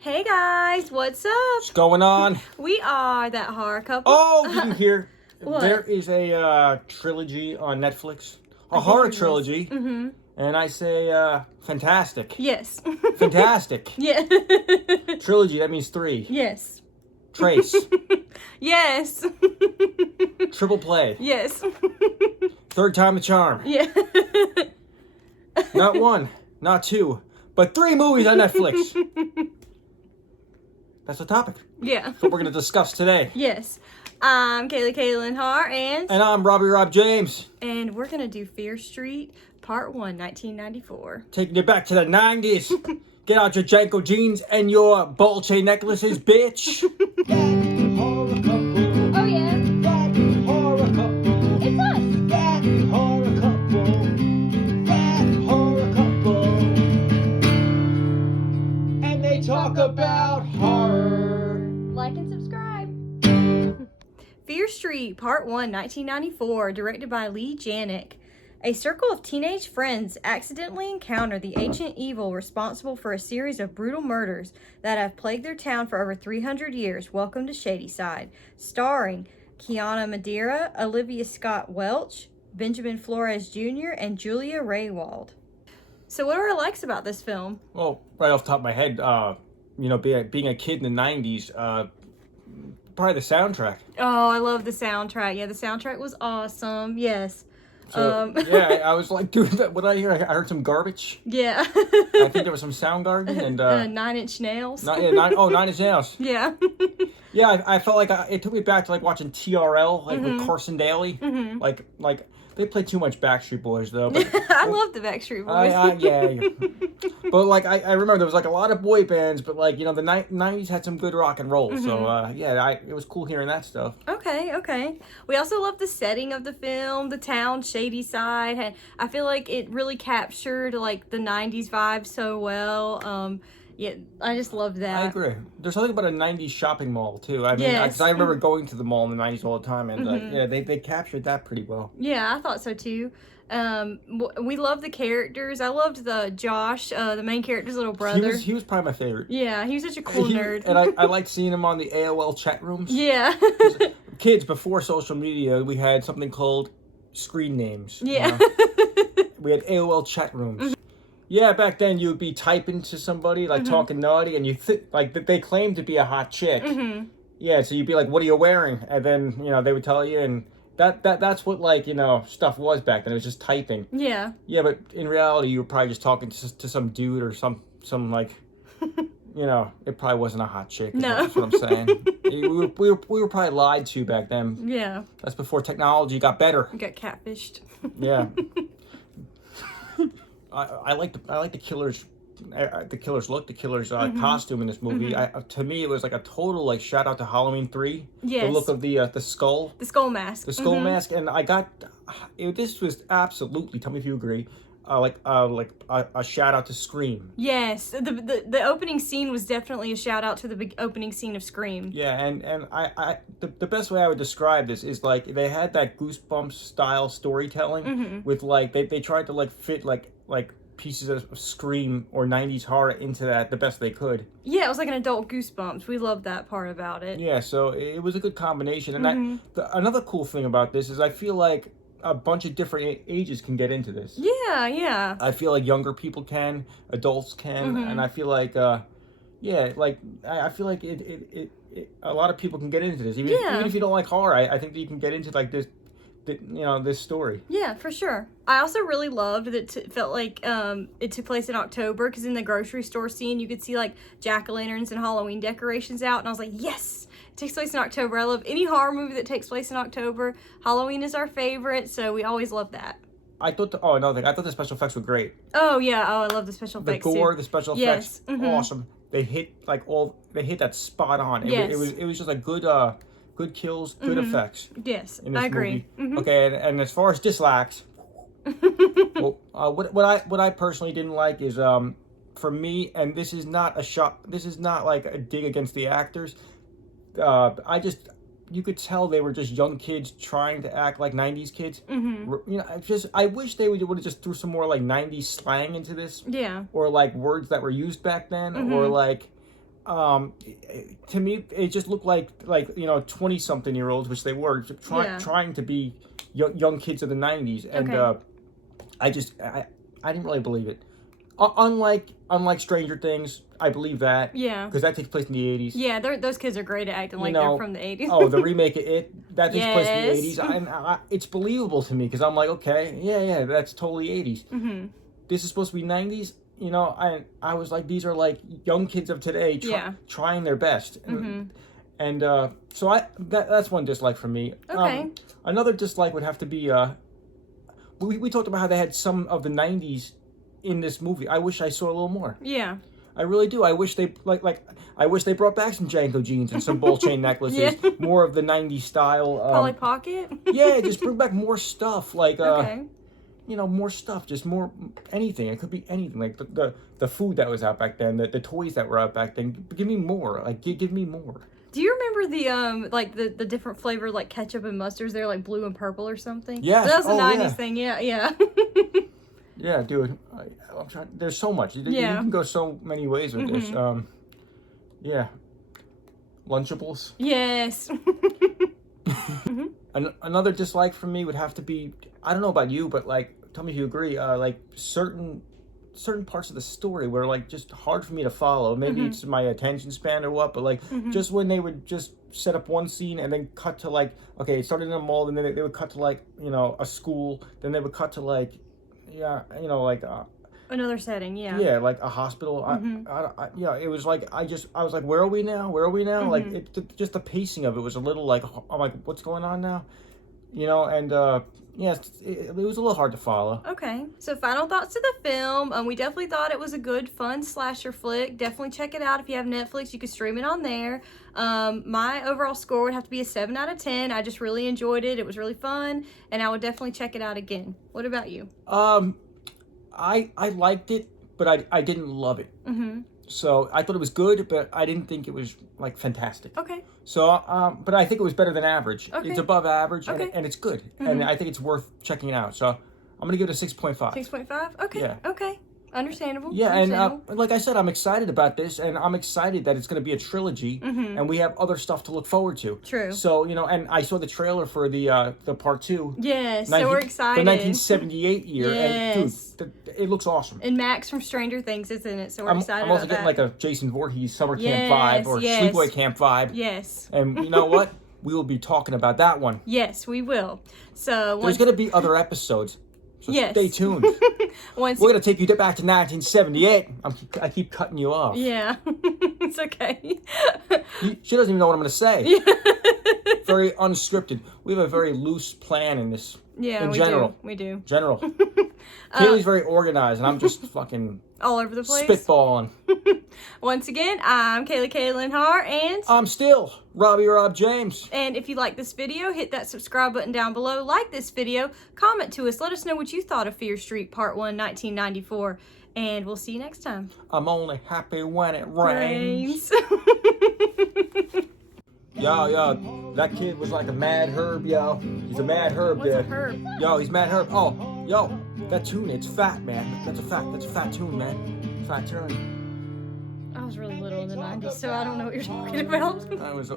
Hey guys, what's up? What's going on? We are that horror couple. Oh, did you hear? What? There is a trilogy on Netflix, a horror trilogy, and I say fantastic. Yes. Fantastic. Yeah. Trilogy, that means 3. Yes. Trace. Yes. Triple play. Yes. Third time the charm. Yeah. Not 1, not 2, but 3 movies on Netflix. That's the topic. Yeah. That's what we're going to discuss today. Yes. I'm Kaylee Kaylin Har And I'm Rob James. and we're gonna do Fear Street Part 1, 1994. Taking you back to the 90s. Get out your Janko jeans and your ball chain necklaces, bitch. That horror couple. Oh yeah. That horror couple. It's us. That horror couple. That horror couple. And they talk about horror. Like and subscribe. Fear Street Part 1, 1994, directed by Lee Janik. A circle of teenage friends accidentally encounter the ancient evil responsible for a series of brutal murders that have plagued their town for over 300 years. Welcome to Shadyside. Starring Kiana Madeira, Olivia Scott Welch, Benjamin Flores Jr., and Julia Raywald. So what are our likes about this film? Well, right off the top of my head, being a kid in the 90s, probably the soundtrack. Oh, I love the soundtrack. Yeah, the soundtrack was awesome. Yes. So, yeah, I was like, dude, what did I hear? I heard some garbage. Yeah. I think there was some Soundgarden and 9 Inch Nails. 9 Inch Nails. Yeah. Yeah, I felt like it took me back to like watching TRL, like with Carson Daly. Like they played too much Backstreet Boys though. But, I love the Backstreet Boys. yeah. But like I remember there was like a lot of boy bands, but like the 90s had some good rock and roll. So it was cool hearing that stuff. Okay. We also love the setting of the film, the town, Shadyside. I feel like it really captured like the 90s vibe so well. Yeah, I just love that. I agree. There's something about a 90s shopping mall, too. I mean, Yes. because I remember going to the mall in the 90s all the time, and they captured that pretty well. Yeah, I thought so too. We love the characters. I loved the Josh, the main character's little brother. He was probably my favorite. Yeah, he was such a cool nerd. And I liked seeing him on the AOL chat rooms. Yeah. Kids, before social media, we had something called screen names. Yeah. We had AOL chat rooms. Yeah, back then you would be typing to somebody, like talking naughty, and you like that they claimed to be a hot chick. Yeah, so you'd be like, "What are you wearing?" And then they would tell you, and that's what stuff was back then. It was just typing. Yeah. Yeah, but in reality, you were probably just talking to some dude or some like, it probably wasn't a hot chick. No. That's what I'm saying. we were probably lied to back then. Yeah. That's before technology got better. Got catfished. Yeah. I like the killer's look, the killer's costume in this movie. To me, it was like a total like shout out to Halloween 3. Yes. The look of the skull. The skull mask. The skull mask, and I got this was absolutely. Tell me if you agree. Like a shout out to Scream. Yes, the opening scene was definitely a shout out to the big opening scene of Scream. Yeah, and the best way I would describe this is like they had that Goosebumps style storytelling with like they tried to like fit like pieces of Scream or 90s horror into that the best they could. Yeah, it was like an adult Goosebumps. We loved that part about it. Yeah, so it was a good combination. And another cool thing about this is I feel like a bunch of different ages can get into this. Yeah. I feel like younger people can, adults can, and I feel like I feel like it a lot of people can get into this. Even if you don't like horror, I think that you can get into like this this story. Yeah, for sure. I also really loved that it felt like it took place in October, because in the grocery store scene you could see like jack-o'-lanterns and Halloween decorations out, and I was like, yes, it takes place in October. I love any horror movie that takes place in October. Halloween is our favorite, so we always love that. I thought another thing. I thought the special effects were great. Oh yeah, I love the special effects The gore, too. the special effects, awesome. They hit that spot on. Yes. It was just like good kills, good effects. Yes, In this I agree. movie. Okay, and as far as dislikes, well, what I personally didn't like is for me, and this is not a shot. This is not like a dig against the actors. You could tell they were just young kids trying to act like 90s kids. I wish they would have just threw some more like 90s slang into this. Yeah. Or like words that were used back then, or like to me, it just looked like 20-something-year-olds, which they were, trying to be young kids of the 90s. And I didn't really believe it. Unlike Stranger Things, I believe that. Yeah. Because that takes place in the 80s. Yeah, those kids are great at acting like they're from the 80s. Oh, the remake of It, that takes place in the 80s. And it's believable to me because I'm like, okay, yeah, that's totally 80s. Mm-hmm. This is supposed to be 90s. You know, I was like, these are like young kids of today trying their best. Mm-hmm. And so that's one dislike for me. Okay. Another dislike would have to be, we talked about how they had some of the 90s in this movie. I wish I saw a little more. Yeah. I really do. I wish they I wish they brought back some Janko jeans and some ball chain necklaces. More of the 90s style. Polly Pocket? Yeah, just bring back more stuff. Like okay. More stuff, just more anything. It could be anything. Like the food that was out back then, the toys that were out back then. Give me more. Like give me more. Do you remember the the different flavor like ketchup and mustards? They're like blue and purple or something. Yeah, that was a 90s thing. Yeah. Yeah, dude. I'm trying. There's so much. You can go so many ways with this. Yeah. Lunchables. Yes. Another dislike for me would have to be, I don't know about you, but like, tell me if you agree. Like certain parts of the story were like just hard for me to follow. Maybe it's my attention span or what, but like just when they would just set up one scene and then cut to like, okay, it started in a mall, and then they would cut to like a school, then they would cut to like. Like another setting, yeah, like a hospital. It was like I was like, where are we now? Like just the pacing of it was a little like, I'm like, what's going on now? And it was a little hard to follow. Okay, so final thoughts to the film. We definitely thought it was a good, fun slasher flick. Definitely check it out if you have Netflix. You can stream it on there. My overall score would have to be a 7 out of 10. I just really enjoyed it. It was really fun, and I would definitely check it out again. What about you? I liked it, but I didn't love it. So I thought it was good, but I didn't think it was like fantastic. Okay. So, but I think it was better than average. Okay. It's above average, Okay. and it's good, and I think it's worth checking out. So I'm gonna give it a 6.5. 6.5. Okay. Yeah. Okay. Understandable. Yeah, Understandable. and like I said, I'm excited about this, and I'm excited that it's going to be a trilogy, and we have other stuff to look forward to. True. So and I saw the trailer for the part 2. Yes, so we're excited. The 1978 year, yes. And dude, it looks awesome. And Max from Stranger Things is in it, so we're excited. I'm also about getting that. like a Jason Voorhees summer camp vibe or sleepaway camp vibe. Yes. And you know what? We will be talking about that one. Yes, we will. So there's going to be other episodes. So stay tuned. We're going to take you back to 1978. I keep cutting you off. Yeah. It's okay. She doesn't even know what I'm going to say. Very unscripted. We have a very loose plan in this. Yeah, in general. We do. General. Kaylee's very organized, and I'm just fucking... all over the place. Spitballing. Once again, I'm Kaylee Linhart, and... I'm still Rob James. And if you like this video, hit that subscribe button down below. Like this video. Comment to us. Let us know what you thought of Fear Street Part 1, 1994. And we'll see you next time. I'm only happy when it rains. Yo, that kid was like a mad herb, yo. He's a mad herb, What's dude. a herb? Yo, he's mad herb. Oh, yo, that tune, it's fat, man. That's a fat tune, man. Fat tune. I was really little in the 90s, so I don't know what you're talking about. I was